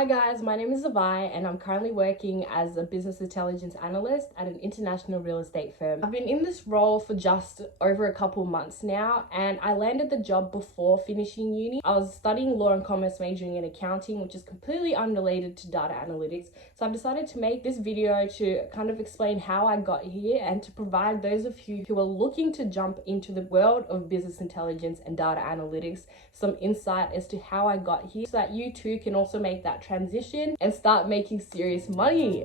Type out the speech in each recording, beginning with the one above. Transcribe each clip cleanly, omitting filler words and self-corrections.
Hi guys, my name is Zavai and I'm currently working as a business intelligence analyst at an international real estate firm. I've been in this role for just over a couple months now, and I landed the job before finishing uni. I was studying law and commerce, majoring in accounting, which is completely unrelated to data analytics. So I've decided to make this video to kind of explain how I got here and to provide those of you who are looking to jump into the world of business intelligence and data analytics some insight as to how I got here, so that you too can also make that transition and start making serious money.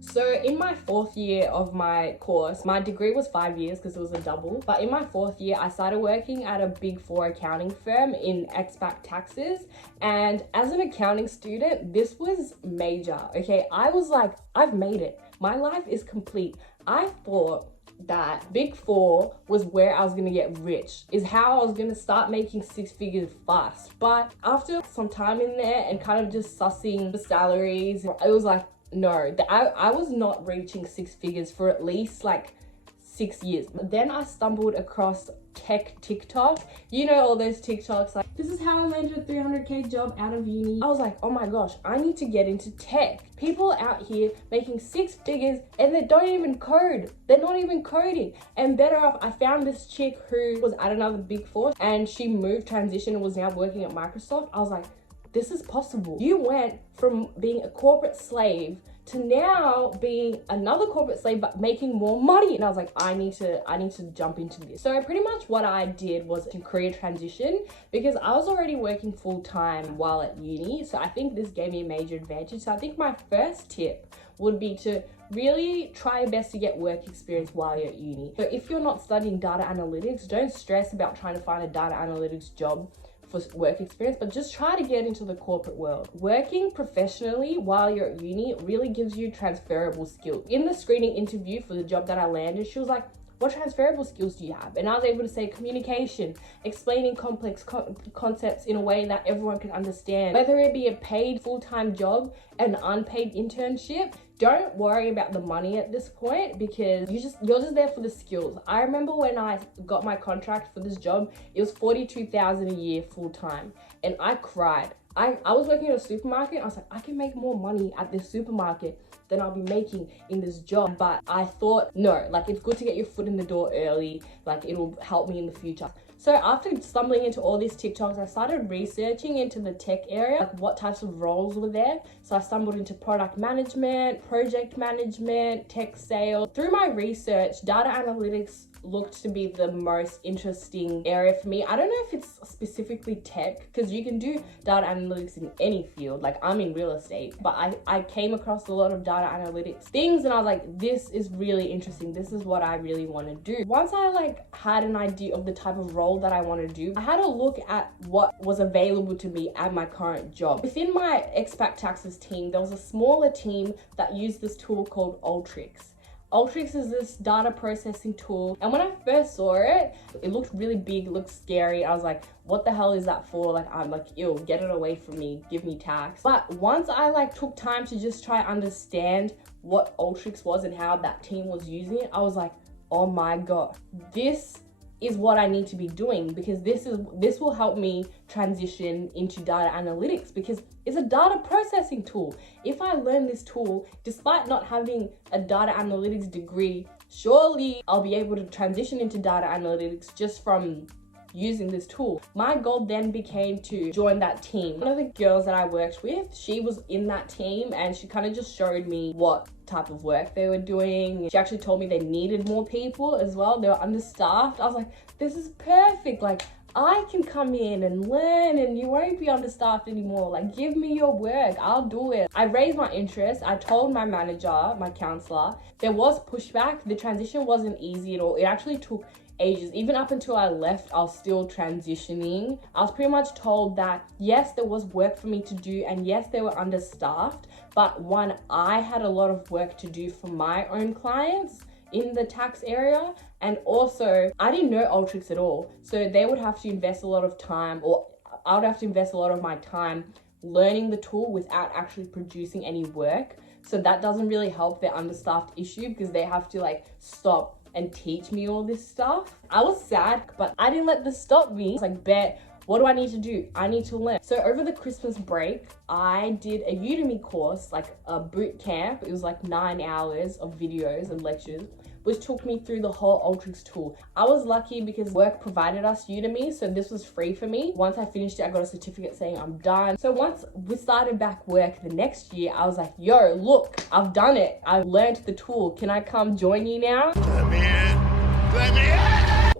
So in my fourth year of my course, my degree was 5 years because it was a double. But in my fourth year, I started working at a big four accounting firm in expat taxes. And as an accounting student, this was major. Okay, I was like, I've made it. My life is complete. I thought that big four was where I was gonna get rich, is how I was gonna start making six figures fast. But after some time in there and kind of just sussing the salaries, it was like, no, I was not reaching six figures for at least like 6 years. Then I stumbled across tech TikTok. You know, all those TikToks like, this is how I landed a 300k job out of uni. I was like, oh my gosh, I need to get into tech. People out here making six figures and they don't even code. They're not even coding. And better off, I found this chick who was at another big four and she transitioned and was now working at Microsoft. I was like, this is possible. You went from being a corporate slave to now being another corporate slave but making more money. And I was like, I need to jump into this. So pretty much what I did was to career transition, because I was already working full time while at uni. So I think this gave me a major advantage. So I think my first tip would be to really try your best to get work experience while you're at uni. So if you're not studying data analytics, don't stress about trying to find a data analytics job for work experience, but just try to get into the corporate world. Working professionally while you're at uni really gives you transferable skills. In the screening interview for the job that I landed, she was like, what transferable skills do you have? And I was able to say communication, explaining complex concepts in a way that everyone can understand. Whether it be a paid full-time job, an unpaid internship, don't worry about the money at this point, because you're just there for the skills. I remember when I got my contract for this job, it was $42,000 a year full-time, and I cried. I was working at a supermarket. I was like, I can make more money at this supermarket than I'll be making in this job. But I thought, no, like, it's good to get your foot in the door early. Like, it'll help me in the future. So after stumbling into all these TikToks, I started researching into the tech area, like what types of roles were there. So I stumbled into product management, project management, tech sales. Through my research, data analytics looked to be the most interesting area for me. I don't know if it's specifically tech, because you can do data analytics in any field. Like, I'm in real estate, but I came across a lot of data analytics things and I was like, this is really interesting. This is what I really want to do. Once I had an idea of the type of role that I want to do, I had a look at what was available to me at my current job. Within my expat taxes team, there was a smaller team that used this tool called Alteryx. Alteryx is this data processing tool, and when I first saw it, it looked really big, it looked scary. I was like, what the hell is that for? Like, I'm like, ew, get it away from me, give me tax. But once I took time to just try understand what Alteryx was and how that team was using it, I was like, oh my god, this is what I need to be doing, because this will help me transition into data analytics, because it's a data processing tool. If I learn this tool, despite not having a data analytics degree, surely I'll be able to transition into data analytics just from using this tool. My goal then became to join that team. One of the girls that I worked with, she was in that team, and she kind of just showed me what type of work they were doing. She actually told me they needed more people as well. They were understaffed. I was like, this is perfect. Like, I can come in and learn and you won't be understaffed anymore. Like, give me your work, I'll do it. I raised my interest. I told my manager, my counselor. There was pushback. The transition wasn't easy at all. It actually took ages. Even up until I left, I was still transitioning. I was pretty much told that yes, there was work for me to do, and yes, they were understaffed, but one, I had a lot of work to do for my own clients in the tax area, and also I didn't know Alteryx at all, so they would have to invest a lot of time, or I would have to invest a lot of my time learning the tool without actually producing any work. So that doesn't really help their understaffed issue, because they have to stop and teach me all this stuff. I was sad, but I didn't let this stop me. It's like, bet What do I need to do? I need to learn. So over the Christmas break, I did a Udemy course, like a boot camp. It was like 9 hours of videos and lectures, which took me through the whole Alteryx tool. I was lucky because work provided us Udemy, so this was free for me. Once I finished it, I got a certificate saying I'm done. So once we started back work the next year, I was like, yo, look, I've done it. I've learned the tool. Can I come join you now? Let me in. Let me in.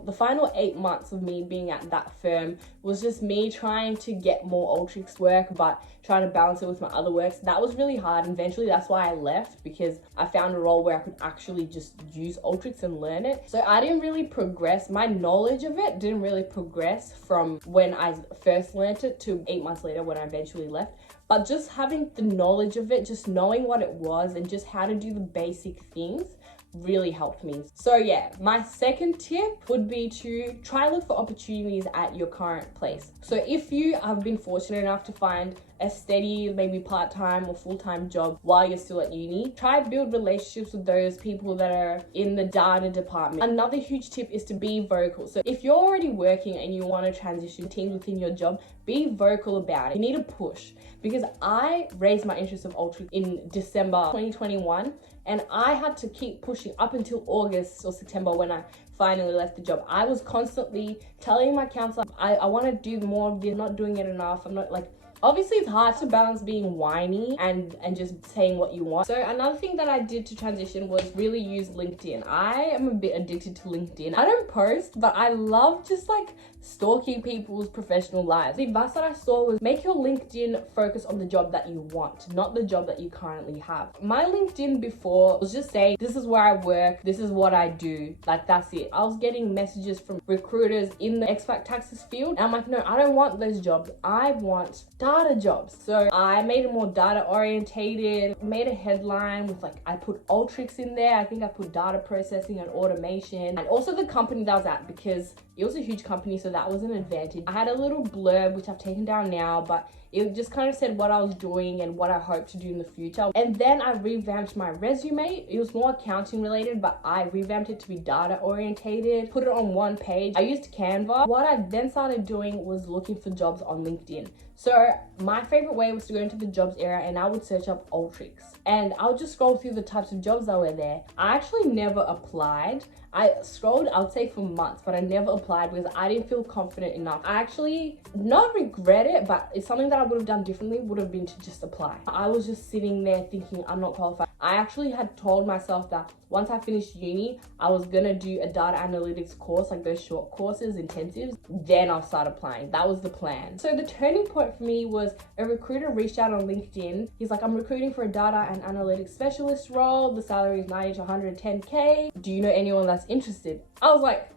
The final 8 months of me being at that firm was just me trying to get more Alteryx work, but trying to balance it with my other works. That was really hard. And eventually that's why I left, because I found a role where I could actually just use Alteryx and learn it. So I didn't really progress. My knowledge of it didn't really progress from when I first learned it to 8 months later when I eventually left. But just having the knowledge of it, just knowing what it was and just how to do the basic things really helped me. So yeah, my second tip would be to try look for opportunities at your current place. So if you have been fortunate enough to find a steady, maybe part-time or full-time job while you're still at uni, try build relationships with those people that are in the data department. Another huge tip is to be vocal. So if you're already working and you want to transition teams within your job, be vocal about it. You need to push, because I raised my interest of Alteryx in December 2021, and I had to keep pushing up until August or September when I finally left the job. I was constantly telling my counselor, I want to do more of this, not doing it enough. I'm not like, obviously it's hard to balance being whiny and just saying what you want. So another thing that I did to transition was really use LinkedIn. I am a bit addicted to LinkedIn. I don't post, but I love just like stalking people's professional lives. The advice that I saw was make your LinkedIn focus on the job that you want, not the job that you currently have. My LinkedIn before was just saying, this is where I work, this is what I do, like that's it. I was getting messages from recruiters in the expat taxes field, and I'm like, no, I don't want those jobs. I want data jobs. So I made it more data orientated, made a headline with like, I put Alteryx in there. I think I put data processing and automation, and also the company that I was at, because it was a huge company, so that was an advantage. I had a little blurb, which I've taken down now, but it just kind of said what I was doing and what I hope to do in the future. And then I revamped my resume. It was more accounting related, but I revamped it to be data orientated, put it on one page. I used Canva. What I then started doing was looking for jobs on LinkedIn. So my favorite way was to go into the jobs area and I would search up Alteryx, and I would just scroll through the types of jobs that were there. I actually never applied. I scrolled, I would say, for months, but I never applied because I didn't feel confident enough. I actually not regret it, but it's something that I would have done differently would have been to just apply. I was just sitting there thinking I'm not qualified. I actually had told myself that once I finished uni, I was gonna do a data analytics course, like those short courses, intensives, then I'll start applying. That was the plan. So the turning point for me was a recruiter reached out on LinkedIn. He's like, I'm recruiting for a data and analytics specialist role. The salary is 90 to 110K. Do you know anyone that's interested? I was like,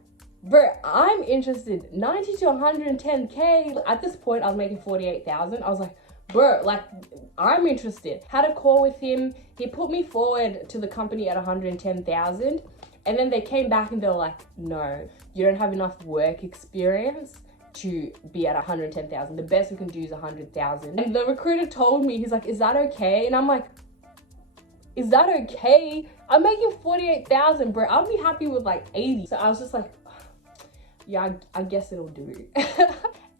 bro, I'm interested. 90 to 110K. At this point, I was making 48,000. I was like, bro, like, I'm interested. Had a call with him. He put me forward to the company at 110,000. And then they came back and they were like, no, you don't have enough work experience to be at 110,000. The best we can do is 100,000. And the recruiter told me, he's like, is that okay? And I'm like, is that okay? I'm making 48,000, bro. I'll be happy with like 80. So I was just like, yeah, I guess it'll do.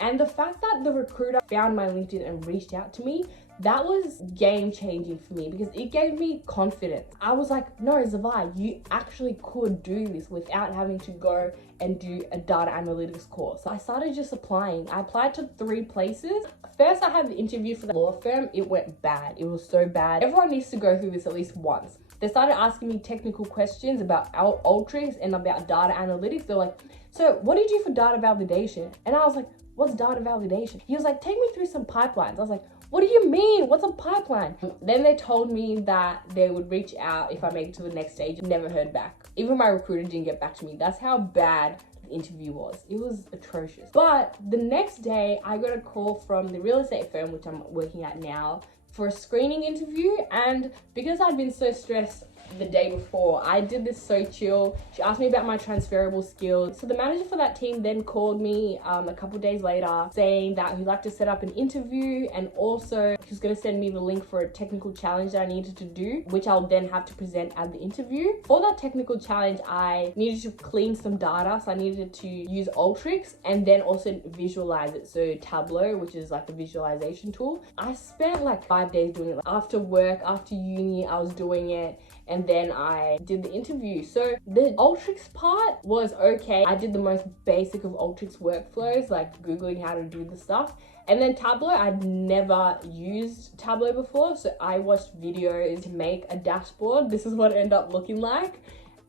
And the fact that the recruiter found my LinkedIn and reached out to me, that was game changing for me because it gave me confidence. I was like, no, Zavai, you actually could do this without having to go and do a data analytics course. So I started just applying. I applied to 3 places. First, I had the interview for the law firm. It went bad. It was so bad. Everyone needs to go through this at least once. They started asking me technical questions about Alteryx and about data analytics. They're like, so what do you do for data validation? And I was like, what's data validation? He was like, take me through some pipelines. I was like, what do you mean? What's a pipeline? Then they told me that they would reach out if I make it to the next stage. Never heard back. Even my recruiter didn't get back to me. That's how bad the interview was. It was atrocious. But the next day, I got a call from the real estate firm, which I'm working at now, for a screening interview. And because I'd been so stressed the day before, I did this so chill. She asked me about my transferable skills. So the manager for that team then called me a couple days later saying that he'd like to set up an interview and also He was going to send me the link for a technical challenge that I needed to do, which I'll then have to present at the interview. For that technical challenge, I needed to clean some data, so I needed to use Alteryx and then also visualize it. So Tableau, which is like a visualization tool. I spent like 5 days doing it. After work, after uni, I was doing it, and then I did the interview. So the Alteryx part was okay. I did the most basic of Alteryx workflows, like Googling how to do the stuff. And then Tableau, I'd never used Tableau before, so I watched videos to make a dashboard. This is what it ended up looking like.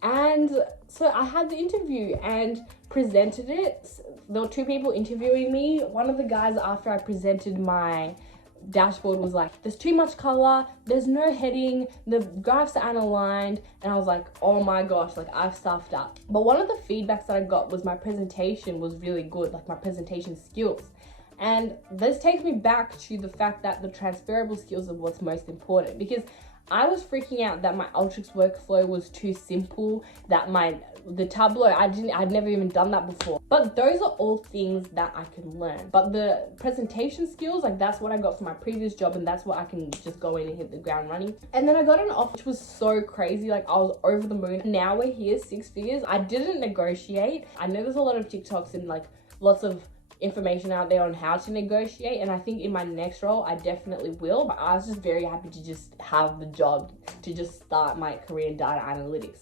And so I had the interview and presented it. There were 2 people interviewing me. One of the guys, after I presented my dashboard, was like, there's too much color, there's no heading, the graphs are unaligned. And I was like, oh my gosh, like I've stuffed up. But one of the feedbacks that I got was my presentation was really good, like my presentation skills. And this takes me back to the fact that the transferable skills are what's most important, because I was freaking out that my Alteryx workflow was too simple, that the Tableau, I'd never even done that before. But those are all things that I can learn. But the presentation skills, like that's what I got from my previous job, and that's what I can just go in and hit the ground running. And then I got an offer which was so crazy, like I was over the moon. Now we're here, 6 figures. I didn't negotiate. I know there's a lot of TikToks and like lots of information out there on how to negotiate, and I think in my next role I definitely will, but I was just very happy to just have the job to just start my career in data analytics.